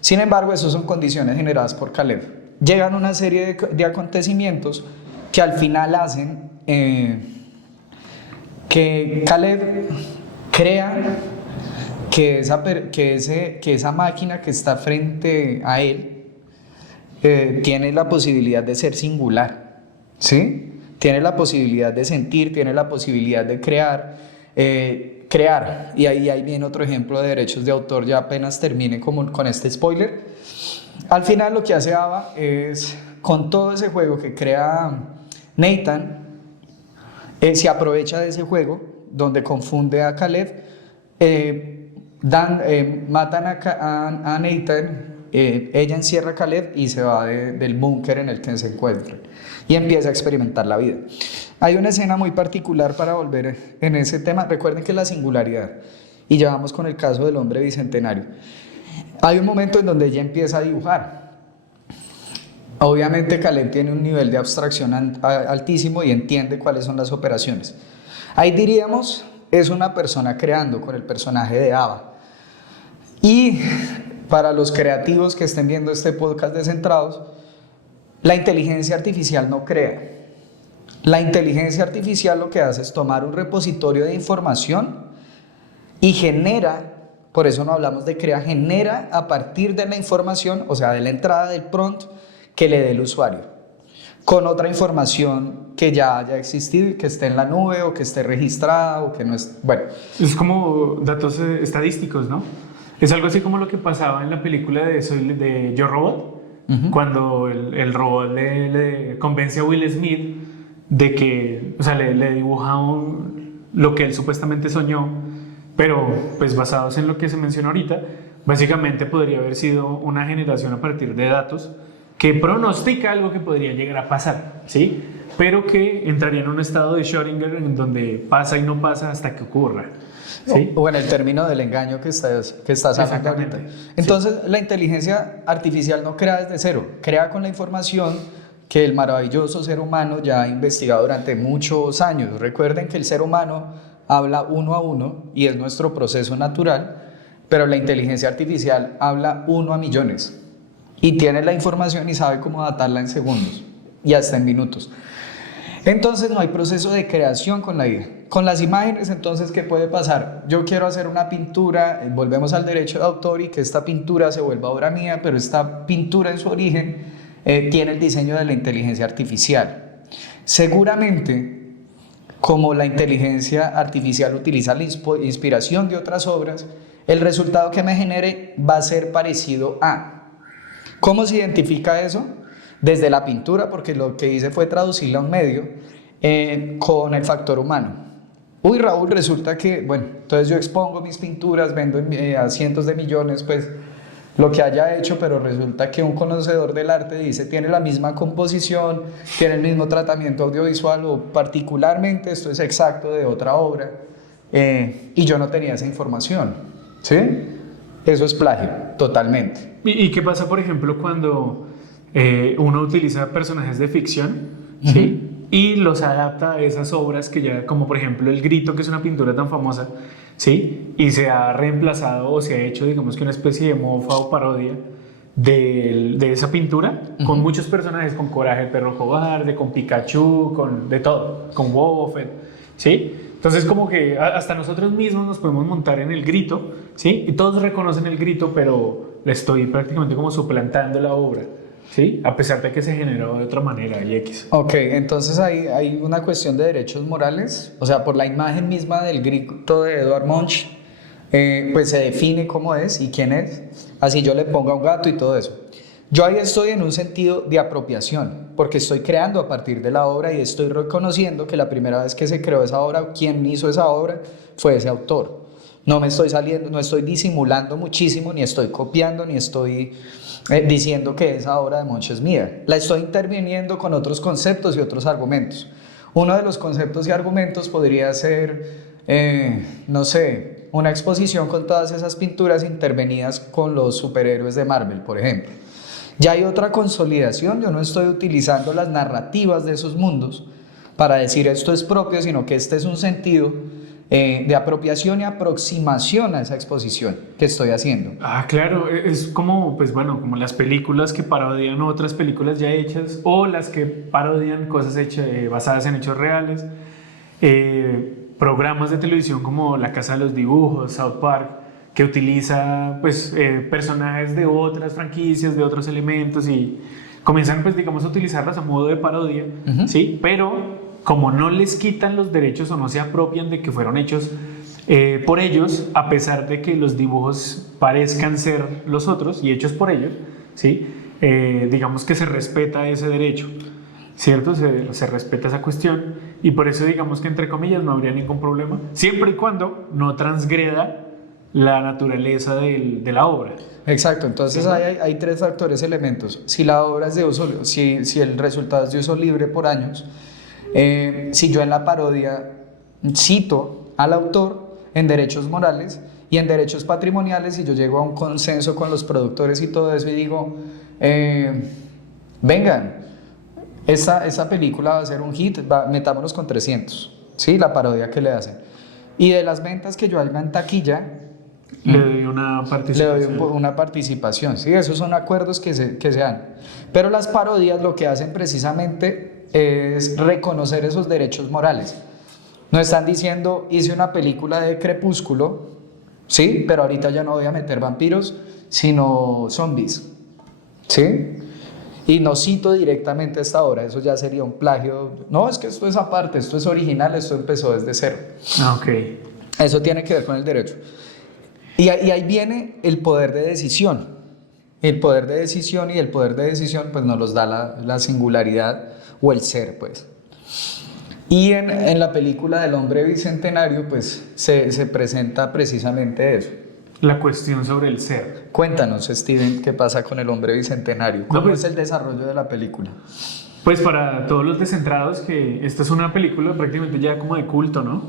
Sin embargo, esas son condiciones generadas por Caleb. Llegan una serie de acontecimientos que al final hacen que Caleb crea que esa máquina que está frente a él tiene la posibilidad de ser singular, ¿sí? Tiene la posibilidad de sentir, tiene la posibilidad de crear. Y ahí viene otro ejemplo de derechos de autor, ya apenas termine con este spoiler. Al final lo que hace Ava es, con todo ese juego que crea Nathan, se aprovecha de ese juego donde confunde a Caleb, matan a Nathan, ella encierra a Caleb y se va del búnker en el que se encuentra y empieza a experimentar la vida. Hay una escena muy particular para volver en ese tema. Recuerden que la singularidad, y ya vamos con el caso del hombre bicentenario. Hay un momento en donde ella empieza a dibujar. Obviamente Caleb tiene un nivel de abstracción altísimo y entiende cuáles son las operaciones. Ahí diríamos, es una persona creando con el personaje de Ava. Y para los creativos que estén viendo este podcast de Centrados, la inteligencia artificial no crea. La inteligencia artificial lo que hace es tomar un repositorio de información y genera, por eso no hablamos de crea, genera a partir de la información, o sea, de la entrada del prompt que le dé el usuario, con otra información que ya haya existido y que esté en la nube o que esté registrada o que no es, bueno. Es como datos estadísticos, ¿no? Es algo así como lo que pasaba en la película de Yo Robot, cuando el robot le convence a Will Smith de que, o sea, le dibuja lo que él supuestamente soñó, pero pues basados en lo que se mencionó ahorita, básicamente podría haber sido una generación a partir de datos que pronostica algo que podría llegar a pasar, ¿sí? Pero que entraría en un estado de Schrödinger en donde pasa y no pasa hasta que ocurra, ¿sí? O en el término del engaño que estás hablando ahorita. Entonces, sí. La inteligencia artificial no crea desde cero, crea con la información que el maravilloso ser humano ya ha investigado durante muchos años. Recuerden que el ser humano habla uno a uno y es nuestro proceso natural, pero la inteligencia artificial habla 1 a millones y tiene la información y sabe cómo datarla en segundos y hasta en minutos. Entonces no hay proceso de creación con la IA. Con las imágenes, entonces, ¿qué puede pasar? Yo quiero hacer una pintura, volvemos al derecho de autor y que esta pintura se vuelva obra mía, pero esta pintura en su origen tiene el diseño de la inteligencia artificial. Seguramente, como la inteligencia artificial utiliza la inspiración de otras obras, el resultado que me genere va a ser parecido a. ¿Cómo se identifica eso? Desde la pintura, porque lo que hice fue traducirla a un medio con el factor humano. Uy, Raúl, resulta que, bueno, entonces yo expongo mis pinturas, vendo a cientos de millones, pues lo que haya hecho, pero resulta que un conocedor del arte dice, tiene la misma composición, tiene el mismo tratamiento audiovisual, o particularmente esto es exacto de otra obra, y yo no tenía esa información, ¿sí? Eso es plagio, totalmente. ¿Y qué pasa, por ejemplo, cuando uno utiliza personajes de ficción, ¿sí? Y los adapta a esas obras que ya, como por ejemplo El Grito, que es una pintura tan famosa, ¿sí? Y se ha reemplazado o se ha hecho, digamos que una especie de mofa o parodia de esa pintura, con muchos personajes, con Coraje el perro cobarde, con Pikachu, con de todo, con Boba Fett, ¿sí? Entonces como que hasta nosotros mismos nos podemos montar en El Grito, ¿sí? Y todos reconocen El Grito, pero le estoy prácticamente como suplantando la obra, ¿sí? A pesar de que se generó de otra manera y X. Ok, entonces hay una cuestión de derechos morales, o sea, por la imagen misma del Grito de Edvard Munch, pues se define cómo es y quién es, así yo le ponga un gato y todo eso. Yo ahí estoy en un sentido de apropiación, porque estoy creando a partir de la obra y estoy reconociendo que la primera vez que se creó esa obra, quien hizo esa obra fue ese autor. No me estoy saliendo, no estoy disimulando muchísimo, ni estoy copiando, ni estoy diciendo que esa obra de Munch es mía. La estoy interviniendo con otros conceptos y otros argumentos. Uno de los conceptos y argumentos podría ser, no sé, una exposición con todas esas pinturas intervenidas con los superhéroes de Marvel, por ejemplo. Ya hay otra consolidación, yo no estoy utilizando las narrativas de esos mundos para decir esto es propio, sino que este es un sentido de apropiación y aproximación a esa exposición que estoy haciendo. Ah, claro, es como, pues bueno, como las películas que parodian otras películas ya hechas, o las que parodian cosas hechas, basadas en hechos reales, programas de televisión como La Casa de los Dibujos, South Park, que utiliza pues personajes de otras franquicias, de otros elementos, y comienzan pues digamos a utilizarlas a modo de parodia, ¿sí? Pero como no les quitan los derechos o no se apropian de que fueron hechos por ellos, a pesar de que los dibujos parezcan ser los otros y hechos por ellos, ¿sí? Digamos que se respeta ese derecho, ¿cierto? Se respeta esa cuestión, y por eso digamos que entre comillas no habría ningún problema, siempre y cuando no transgreda la naturaleza de la obra. Exacto, entonces ¿sí? hay tres factores, elementos. Si la obra es de uso, si el resultado es de uso libre por años, si yo en la parodia cito al autor en derechos morales y en derechos patrimoniales, y yo llego a un consenso con los productores y todo eso y digo, vengan, esa película va a ser un hit, metámonos con 300, ¿sí? La parodia que le hacen. Y de las ventas que yo haga en taquilla, le doy una participación. Le doy una participación, sí, esos son acuerdos que se dan. Pero las parodias lo que hacen precisamente es reconocer esos derechos morales. No están diciendo, hice una película de Crepúsculo, sí, pero ahorita ya no voy a meter vampiros, sino zombies, ¿sí? Y no cito directamente esta obra, eso ya sería un plagio. No, es que esto es aparte, esto es original, esto empezó desde cero. Ok. Eso tiene que ver con el derecho. Y ahí viene el poder de decisión. El poder de decisión, y el poder de decisión pues nos los da la singularidad o el ser, pues. Y en la película del hombre bicentenario pues se presenta precisamente eso. La cuestión sobre el ser. Cuéntanos, Steven, ¿qué pasa con el hombre bicentenario? ¿Cómo es el desarrollo de la película? Pues para todos los descentrados, que esta es una película prácticamente ya como de culto, ¿no?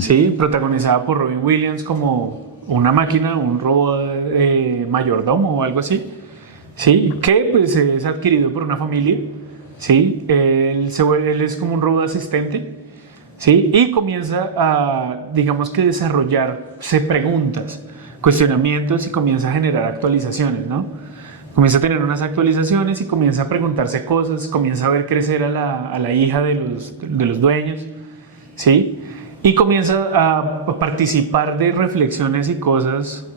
Sí, protagonizada por Robin Williams como una máquina, un robot mayordomo o algo así, ¿sí? Que pues es adquirido por una familia, ¿sí? Él es como un robot asistente, ¿sí? Y comienza a, digamos que desarrollarse preguntas, cuestionamientos, y comienza a generar actualizaciones, ¿no? Comienza a tener unas actualizaciones y comienza a preguntarse cosas, comienza a ver crecer a la hija de los dueños, ¿sí? Y comienza a participar de reflexiones y cosas,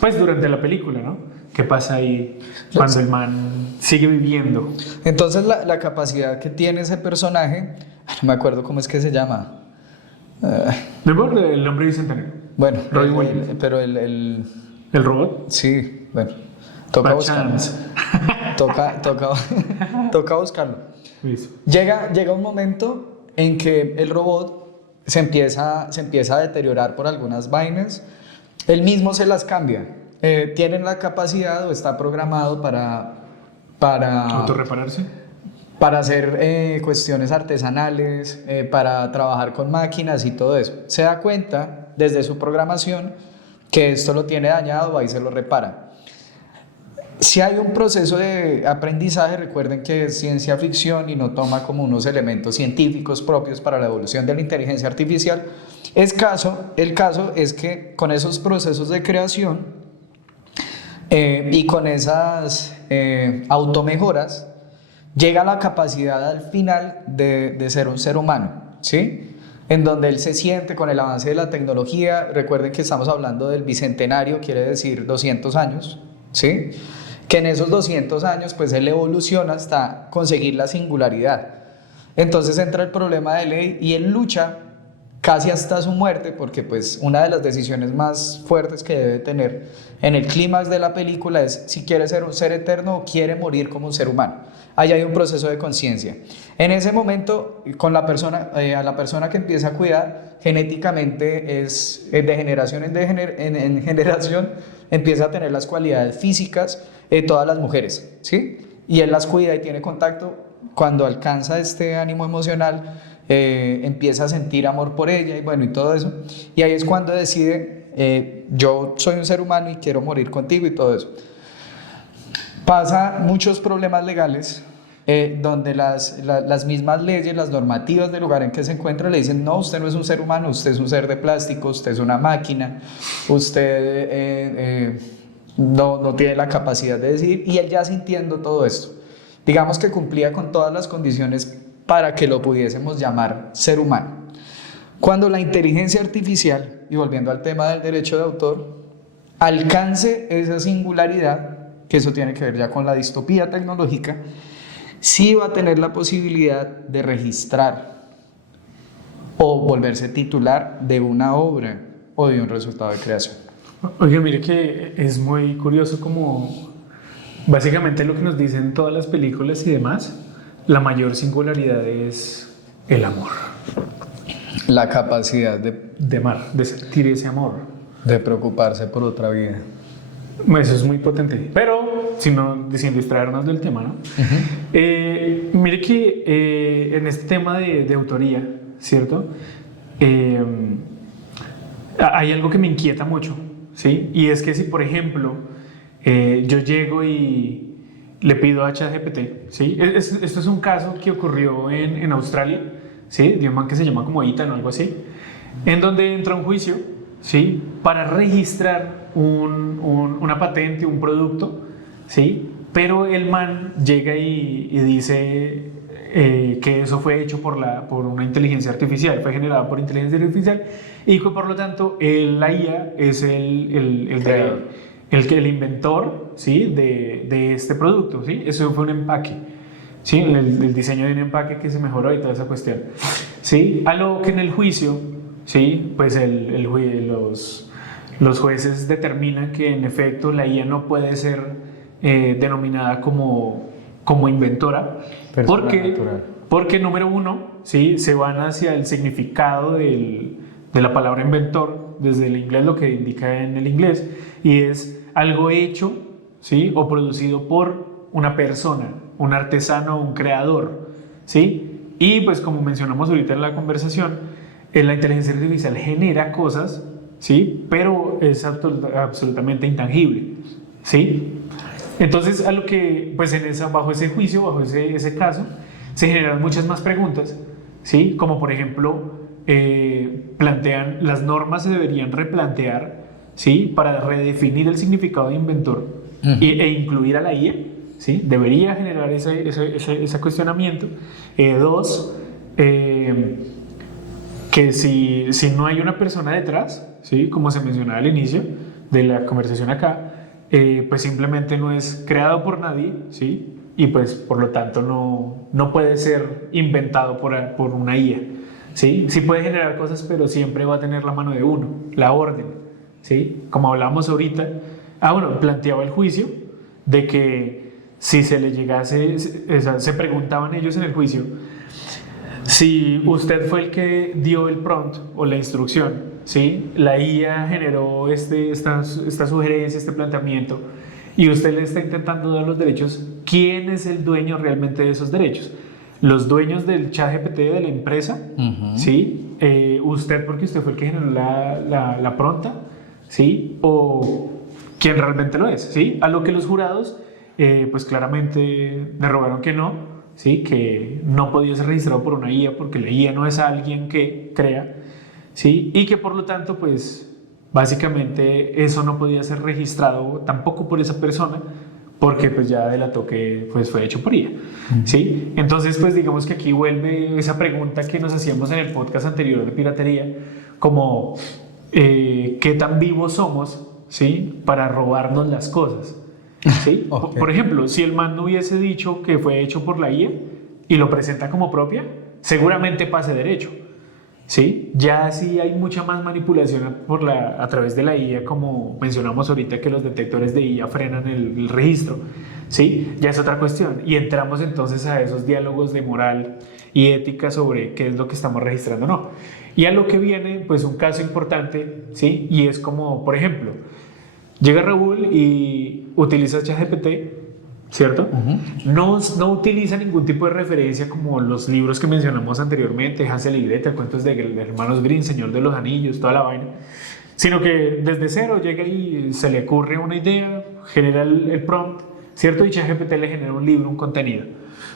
pues durante la película, ¿no? ¿Qué pasa ahí cuando el man sigue viviendo? Entonces la capacidad que tiene ese personaje, no me acuerdo cómo es que se llama. El hombre bicentenario. Bueno, Robbie Williams. pero ¿El robot? sí, bueno, toca buscarlo. Chance. Toca buscarlo. Listo. Llega un momento en que el robot se empieza a deteriorar por algunas vainas. Él mismo se las cambia. Tienen la capacidad o está programado para ¿Autorrepararse? para hacer cuestiones artesanales, para trabajar con máquinas y todo eso. Se da cuenta desde su programación que esto lo tiene dañado, va y se lo repara. Si hay un proceso de aprendizaje, recuerden que es ciencia ficción y no toma como unos elementos científicos propios para la evolución de la inteligencia artificial. El caso es que con esos procesos de creación y con esas automejoras, llega a la capacidad al final de ser un ser humano, ¿sí? En donde él se siente con el avance de la tecnología. Recuerden que estamos hablando del bicentenario, quiere decir 200 años, ¿sí? Que en esos 200 años pues él evoluciona hasta conseguir la singularidad. Entonces entra el problema de ley y él lucha casi hasta su muerte, porque pues una de las decisiones más fuertes que debe tener en el clímax de la película es si quiere ser un ser eterno o quiere morir como un ser humano. Allá hay un proceso de conciencia. En ese momento, con la persona, a la persona que empieza a cuidar, genéticamente es de generación en generación, empieza a tener las cualidades físicas de todas las mujeres, ¿sí? Y él las cuida y tiene contacto. Cuando alcanza este ánimo emocional, empieza a sentir amor por ella y bueno, y todo eso. Y ahí es cuando decide, yo soy un ser humano y quiero morir contigo y todo eso. Pasa muchos problemas legales donde las mismas leyes, las normativas del lugar en que se encuentra le dicen: no, usted no es un ser humano, usted es un ser de plástico, usted es una máquina, usted no tiene la capacidad de decidir. Y él ya sintiendo todo esto, digamos que cumplía con todas las condiciones para que lo pudiésemos llamar ser humano. Cuando la inteligencia artificial, y volviendo al tema del derecho de autor, alcance esa singularidad, que eso tiene que ver ya con la distopía tecnológica, sí va a tener la posibilidad de registrar o volverse titular de una obra o de un resultado de creación. Oye, mire que es muy curioso como básicamente lo que nos dicen todas las películas y demás, la mayor singularidad es el amor. La capacidad de amar, de sentir ese amor. De preocuparse por otra vida. Eso es muy potente. Pero, sin distraernos del tema, ¿no? Mire que en este tema de autoría, ¿cierto? Hay algo que me inquieta mucho, ¿sí? Y es que si, por ejemplo, yo llego y le pido a ChatGPT, ¿sí? Esto es un caso que ocurrió en Australia, ¿sí? De un man que se llama como Ethan o algo así, en donde entra un juicio, ¿sí? Para registrar una patente, un producto, ¿sí? Pero el man llega y dice que eso fue hecho por una inteligencia artificial, fue generado por inteligencia artificial, y que por lo tanto la IA es el inventor, ¿sí? de este producto, ¿sí? Eso fue un empaque, ¿sí? El diseño de un empaque que se mejoró y toda esa cuestión, ¿sí? A lo que en el juicio, ¿sí? Pues los jueces determinan que en efecto la IA no puede ser denominada como inventora, porque número uno, ¿sí? Se van hacia el significado de la palabra inventor, desde el inglés, lo que indica en el inglés, y es algo hecho, ¿sí? O producido por una persona, un artesano, un creador, ¿sí? Y pues como mencionamos ahorita en la conversación, la inteligencia artificial genera cosas, ¿sí? Pero es absolutamente intangible, ¿sí? Entonces, a lo que, pues bajo ese juicio, bajo ese caso, se generan muchas más preguntas, ¿sí? Como por ejemplo, plantean, las normas se deberían replantear, ¿sí? Para redefinir el significado de inventor e incluir a la IA, ¿sí? Debería generar ese cuestionamiento. Dos, que si no hay una persona detrás, ¿sí? Como se mencionaba al inicio de la conversación acá, pues simplemente no es creado por nadie, ¿sí? Y pues por lo tanto no puede ser inventado por una IA, ¿sí? Sí puede generar cosas, pero siempre va a tener la mano de uno, la orden, ¿sí? Como hablamos ahorita, bueno, planteaba el juicio de que si se le llegase, o sea, se preguntaban ellos en el juicio, si usted fue el que dio el prompt o la instrucción, ¿sí? La IA generó esta sugerencia, este planteamiento, y usted le está intentando dar los derechos, ¿quién es el dueño realmente de esos derechos? ¿Los dueños del ChatGPT de la empresa? ¿Sí? ¿Usted porque usted fue el que generó la pronta? ¿Sí? ¿O quién realmente lo es? ¿Sí? A lo que los jurados, pues claramente derogaron que no, ¿sí? Que no podía ser registrado por una IA porque la IA no es alguien que crea, ¿sí? Y que por lo tanto, pues básicamente eso no podía ser registrado tampoco por esa persona porque pues ya delató que pues, fue hecho por IA, ¿sí? Entonces pues digamos que aquí vuelve esa pregunta que nos hacíamos en el podcast anterior de piratería, como ¿qué tan vivos somos, ¿sí? Para robarnos las cosas? ¿Sí? Okay. Por ejemplo, si el man no hubiese dicho que fue hecho por la IA y lo presenta como propia, seguramente pase derecho, ¿sí? Ya si hay mucha más manipulación a través de la IA, como mencionamos ahorita que los detectores de IA frenan el registro, ¿sí? Ya es otra cuestión y entramos entonces a esos diálogos de moral y ética sobre qué es lo que estamos registrando o no. Y a lo que viene, pues un caso importante, ¿sí? Y es como, por ejemplo, llega Raúl y utiliza ChatGPT, ¿cierto? No utiliza ningún tipo de referencia como los libros que mencionamos anteriormente, Hansel y Gretel, cuentos de hermanos Grimm, Señor de los Anillos, toda la vaina, sino que desde cero llega y se le ocurre una idea, genera el prompt, ¿cierto? Y ChatGPT le genera un libro, un contenido,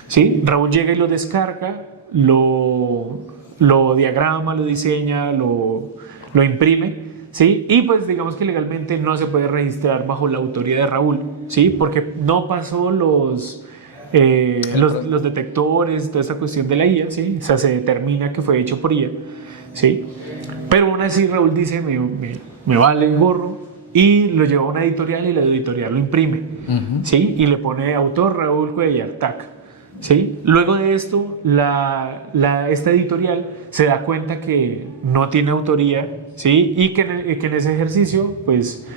¿sí? Raúl llega y lo descarga, lo diagrama, lo diseña, lo imprime, ¿sí? Y pues digamos que legalmente no se puede registrar bajo la autoría de Raúl, ¿sí? Porque no pasó los detectores, toda esa cuestión de la IA, ¿sí? O sea, se determina que fue hecho por IA, ¿sí? Pero aún así Raúl dice, me vale el gorro, y lo lleva a una editorial y la editorial lo imprime, ¿sí? Y le pone autor Raúl Cuellar, tac, ¿sí? Luego de esto, esta editorial se da cuenta que no tiene autoría, ¿sí? Y que en ese ejercicio, pues,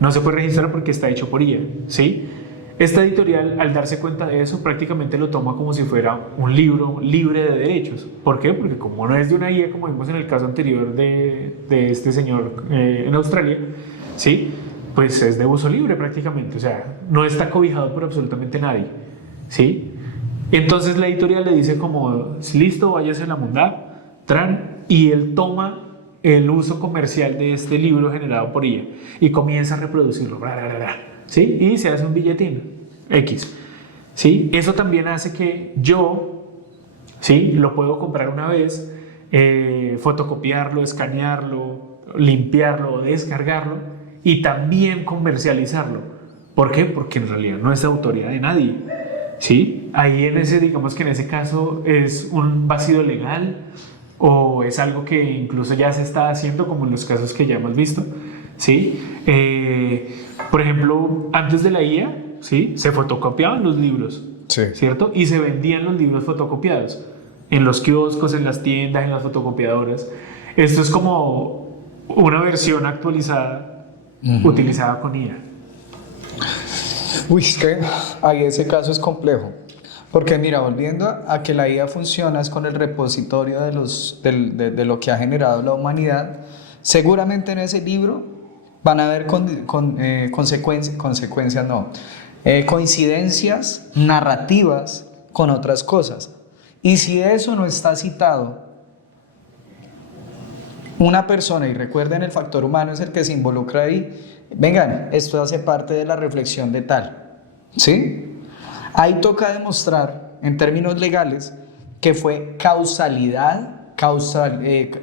no se puede registrar porque está hecho por IA, ¿sí? Esta editorial, al darse cuenta de eso, prácticamente lo toma como si fuera un libro libre de derechos. ¿Por qué? Porque como no es de una IA, como vimos en el caso anterior de este señor en Australia, ¿sí? Pues es de uso libre prácticamente, o sea, no está cobijado por absolutamente nadie, ¿sí? Entonces la editorial le dice como, listo, váyase a la mundad, tran, y él toma el uso comercial de este libro generado por ella y comienza a reproducirlo, bla, bla, bla, bla, ¿sí? Y se hace un billetín X, ¿sí? Eso también hace que yo, ¿sí? Lo puedo comprar una vez, fotocopiarlo, escanearlo, limpiarlo, descargarlo y también comercializarlo. ¿Por qué? Porque en realidad no es de autoría de nadie, ¿sí? Ahí digamos que en ese caso es un vacío legal o es algo que incluso ya se está haciendo como en los casos que ya hemos visto, ¿sí? Por ejemplo, antes de la IA, ¿sí? Se fotocopiaban los libros, sí, ¿cierto? Y se vendían los libros fotocopiados en los kioscos, en las tiendas, en las fotocopiadoras. Esto es como una versión actualizada utilizada con IA. Uy, es que ahí ese caso es complejo. Porque mira, volviendo a que la IA funciona es con el repositorio de lo que ha generado la humanidad, seguramente en ese libro van a haber coincidencias narrativas con otras cosas. Y si eso no está citado, una persona, y recuerden el factor humano es el que se involucra ahí, vengan, esto hace parte de la reflexión de tal, ¿sí? Ahí toca demostrar, en términos legales, que fue causalidad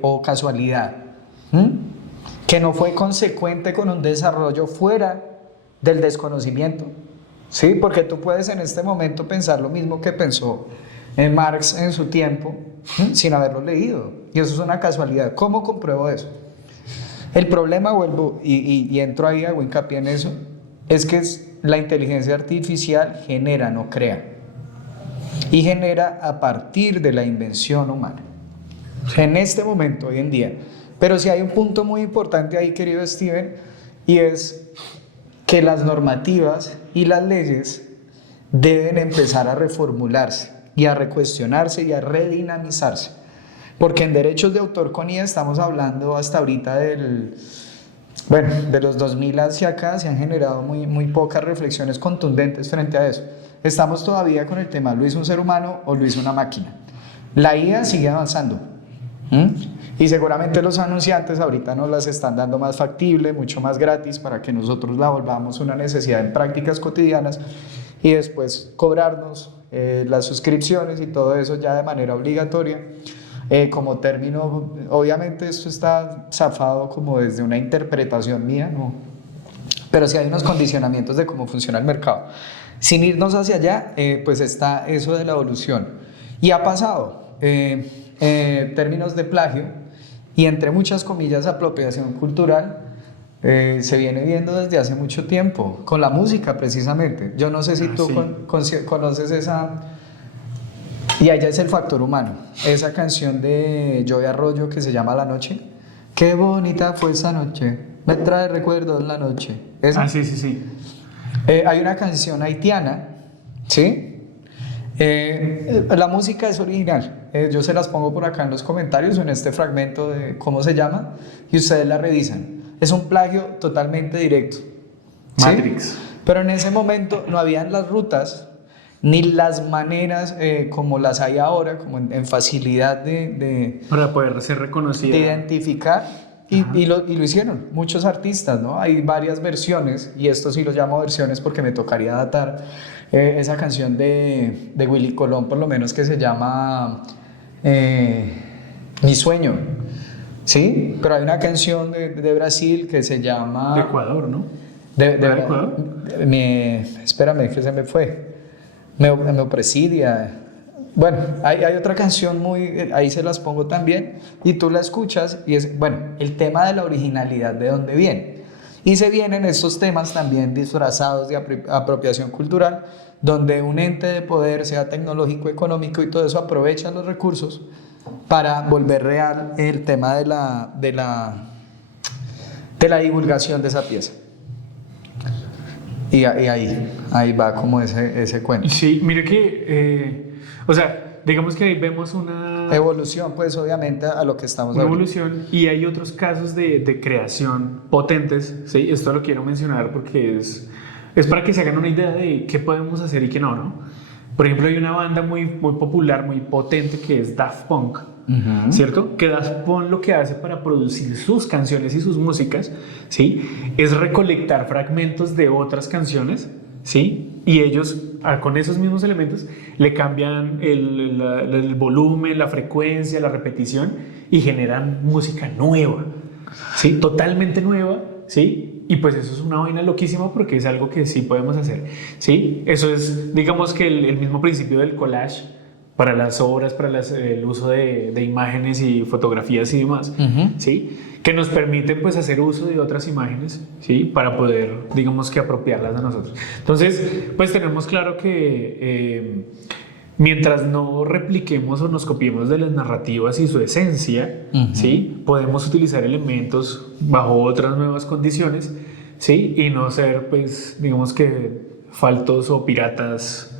o casualidad, que no fue consecuente con un desarrollo fuera del desconocimiento, ¿sí? Porque tú puedes en este momento pensar lo mismo que pensó Marx en su tiempo, sin haberlo leído, y eso es una casualidad. ¿Cómo compruebo eso? El problema, vuelvo y entro ahí, hago hincapié en eso, es que la inteligencia artificial genera, no crea, y genera a partir de la invención humana, en este momento, hoy en día. Pero sí hay un punto muy importante ahí, querido Steven, y es que las normativas y las leyes deben empezar a reformularse y a recuestionarse y a redinamizarse. Porque en derechos de autor con IA estamos hablando hasta ahorita de los 2000 hacia acá se han generado muy pocas reflexiones contundentes frente a eso. Estamos todavía con el tema, ¿lo hizo un ser humano o lo hizo una máquina? La IA sigue avanzando. Y seguramente los anunciantes ahorita nos las están dando más factible, mucho más gratis, para que nosotros la volvamos una necesidad en prácticas cotidianas y después cobrarnos las suscripciones y todo eso ya de manera obligatoria. Como término, obviamente esto está zafado como desde una interpretación mía, ¿no? Pero sí hay unos condicionamientos de cómo funciona el mercado. Sin irnos hacia allá, pues está eso de la evolución. Y ha pasado términos de plagio y entre muchas comillas apropiación cultural. Se viene viendo desde hace mucho tiempo, con la música precisamente. Yo no sé si tú conoces esa, y allá es el factor humano, esa canción de Joey Arroyo que se llama La Noche. Qué bonita fue esa noche, me trae recuerdos la noche. ¿Esa? Sí. Hay una canción haitiana, ¿sí? La música es original, yo se las pongo por acá en los comentarios en este fragmento de cómo se llama y ustedes la revisan. Es un plagio totalmente directo, ¿sí? Matrix. Pero en ese momento no habían las rutas ni las maneras como las hay ahora, como en facilidad para poder ser reconocida, de identificar. Y lo hicieron muchos artistas, ¿no? Hay varias versiones, y esto sí lo llamo versiones porque me tocaría datar esa canción de Willy Colón, por lo menos, que se llama Mi Sueño, ¿sí? Pero hay una canción de Brasil que se llama... De Ecuador, ¿no? ¿De Ecuador? Espérame, que se me fue. Me presidia. Bueno, hay otra canción ahí se las pongo también, y tú la escuchas, y es, bueno, el tema de la originalidad, de dónde viene. Y se vienen estos temas también disfrazados de apropiación cultural, donde un ente de poder, sea tecnológico, económico y todo eso, aprovecha los recursos para volver real el tema de la divulgación de esa pieza. Y ahí va como ese cuento. Sí, mire que, o sea, digamos que ahí vemos una evolución, pues obviamente a lo que estamos una hablando. evolución, y hay otros casos de creación potentes, ¿sí? Esto lo quiero mencionar porque es para que se hagan una idea de qué podemos hacer y qué no. Por ejemplo, hay una banda muy popular, muy potente, que es Daft Punk, ¿cierto? Que Daft Punk lo que hace para producir sus canciones y sus músicas, ¿sí? Es recolectar fragmentos de otras canciones, ¿sí? Y ellos, con esos mismos elementos, le cambian el volumen, la frecuencia, la repetición, y generan música nueva, ¿sí? Totalmente nueva, ¿sí? Y pues eso es una vaina loquísima porque es algo que sí podemos hacer, ¿sí? Eso es, digamos que el mismo principio del collage para las obras, para el uso de imágenes y fotografías y demás, ¿sí? Que nos permite pues hacer uso de otras imágenes, ¿sí? Para poder, digamos que apropiarlas a nosotros. Entonces, pues tenemos claro que mientras no repliquemos o nos copiemos de las narrativas y su esencia, ¿sí? Podemos utilizar elementos bajo otras nuevas condiciones, ¿sí? Y no ser, pues, digamos que faltos o piratas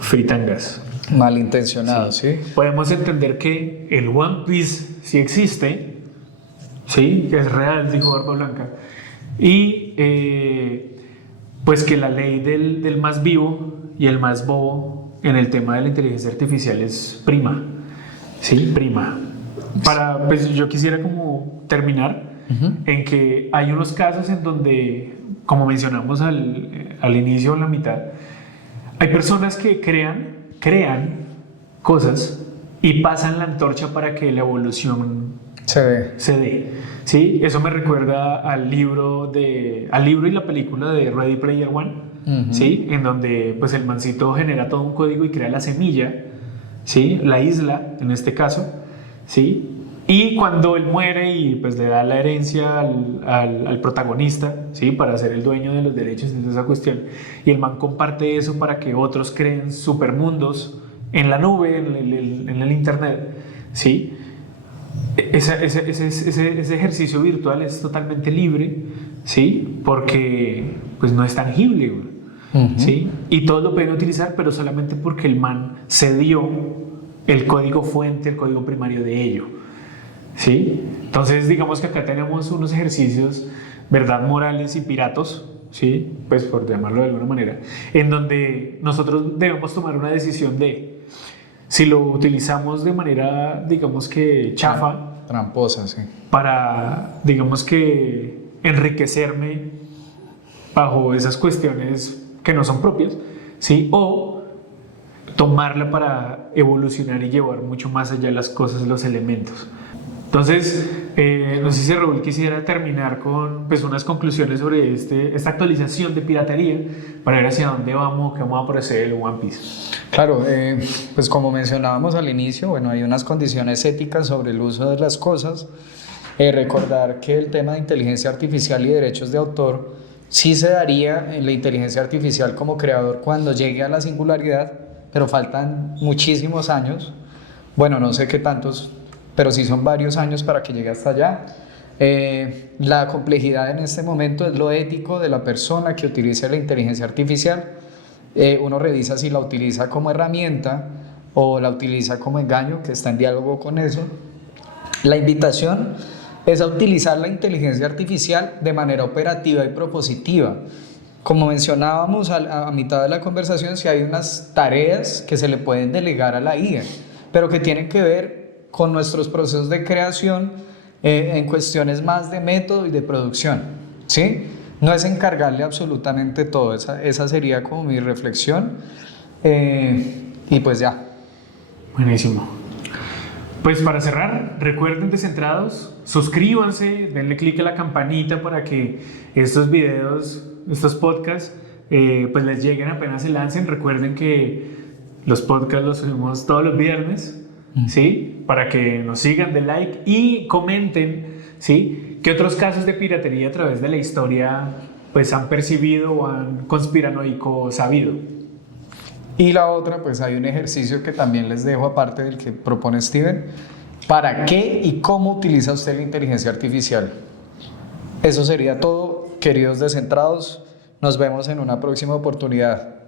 fritangas. Malintencionados, ¿sí? Podemos entender que el One Piece sí existe, ¿sí? Que es real, dijo Barba Blanca. Y pues que la ley del más vivo y el más bobo en el tema de la inteligencia artificial es prima, ¿sí? Prima. Pues yo quisiera como terminar en que hay unos casos en donde, como mencionamos al inicio o en la mitad, hay personas que crean cosas y pasan la antorcha para que la evolución se dé. ¿Sí? Eso me recuerda al libro y la película de Ready Player One, ¿sí? En donde pues el mancito genera todo un código y crea la semilla, ¿sí? La isla en este caso, ¿sí? Y cuando él muere y pues le da la herencia al protagonista, ¿sí? Para ser el dueño de los derechos de esa cuestión, y el man comparte eso para que otros creen supermundos en la nube, en el internet, ¿sí? Ese ejercicio virtual es totalmente libre, ¿sí? Porque pues no es tangible, güey, ¿sí? Y todos lo pueden utilizar, pero solamente porque el man cedió el código fuente, el código primario de ello, ¿sí? Entonces digamos que acá tenemos unos ejercicios, ¿verdad? Morales y piratos, ¿sí? Pues por llamarlo de alguna manera, en donde nosotros debemos tomar una decisión de si lo utilizamos de manera, digamos que chafa, tramposa, sí, para, digamos que enriquecerme bajo esas cuestiones que no son propias, ¿sí? O tomarla para evolucionar y llevar mucho más allá las cosas, los elementos. Entonces, no sé si Raúl quisiera terminar con pues, unas conclusiones sobre esta actualización de piratería para ver hacia dónde vamos, qué vamos a proceder el One Piece. Claro, pues como mencionábamos al inicio, bueno, hay unas condiciones éticas sobre el uso de las cosas. Recordar que el tema de inteligencia artificial y derechos de autor sí se daría en la inteligencia artificial como creador cuando llegue a la singularidad, pero faltan muchísimos años, bueno, no sé qué tantos, pero sí son varios años para que llegue hasta allá. La complejidad en este momento es lo ético de la persona que utilice la inteligencia artificial. Uno revisa si la utiliza como herramienta o la utiliza como engaño, que está en diálogo con eso. La invitación es a utilizar la inteligencia artificial de manera operativa y propositiva. Como mencionábamos a mitad de la conversación, si hay unas tareas que se le pueden delegar a la IA, pero que tienen que ver con nuestros procesos de creación en cuestiones más de método y de producción, ¿sí? No es encargarle absolutamente todo, esa sería como mi reflexión, y pues ya. Buenísimo. Pues para cerrar, recuerden Descentrados, suscríbanse, denle click a la campanita para que estos videos, estos podcasts, pues les lleguen apenas se lancen. Recuerden que los podcasts los subimos todos los viernes, ¿sí? Para que nos sigan, de like y comenten, ¿sí? ¿Qué otros casos de piratería a través de la historia pues han percibido o han conspiranoico sabido? Y la otra, pues hay un ejercicio que también les dejo aparte del que propone Steven. ¿Para qué y cómo utiliza usted la inteligencia artificial? Eso sería todo, queridos descentrados. Nos vemos en una próxima oportunidad.